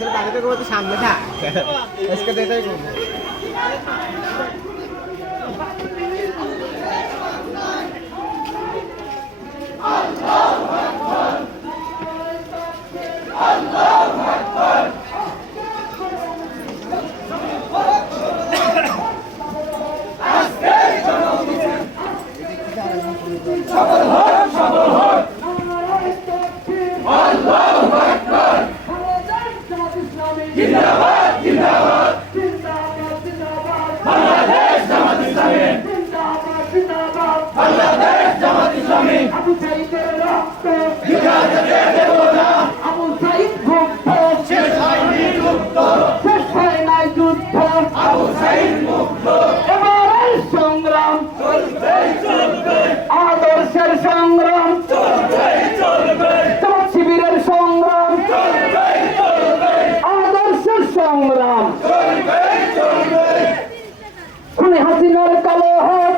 আসলে বাড়িতে করবো সামনে থাক আজকে এটাই করবো জিন্দাবাদ জিন্দাবাদ বাংলাদেশ জামাত ইসলামী বাংলাদেশ জামাত ইসলামী আবু সাইদের রক্ত বিকাশে দেব না আবু সাইদ মুক্ত শেষ হয়নি যুদ্ধ শেষ হয় নাই যুদ্ধ আবু সাইদ মুক্ত এবারের সংগ্রাম চলবে চলবে আদর্শের সংগ্রাম চলবে চলবে জামাত শিবিরের সংগ্রাম চলবে চলবে আদর্শের সংগ্রাম চলবে চলবে খুনি হাসিনার কালো হাত